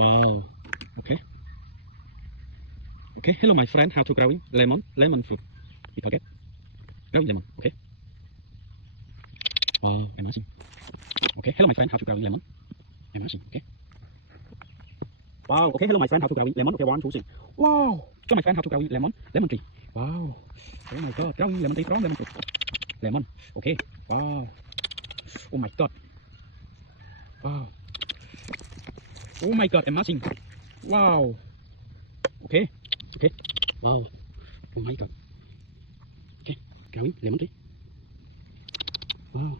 Wow. Okay. Okay. Hello, my friend. How to growing lemon fruit. You forget? Growing lemon. Okay. Wow. Amazing. Okay. Hello, my friend. How to growing lemon. Amazing. Okay. Wow. Okay. Hello, my friend. How to growing lemon. Okay. 1, 2, 3. Wow. Show my friend how to growing lemon tree. Wow. Oh my God. Growing lemon tree from lemon fruit. Lemon. Okay. Wow. Oh my God. Wow. Oh my God. Amazing. Wow. Okay. Okay. Wow. Oh my God. Okay. Growing lemon tree. Wow.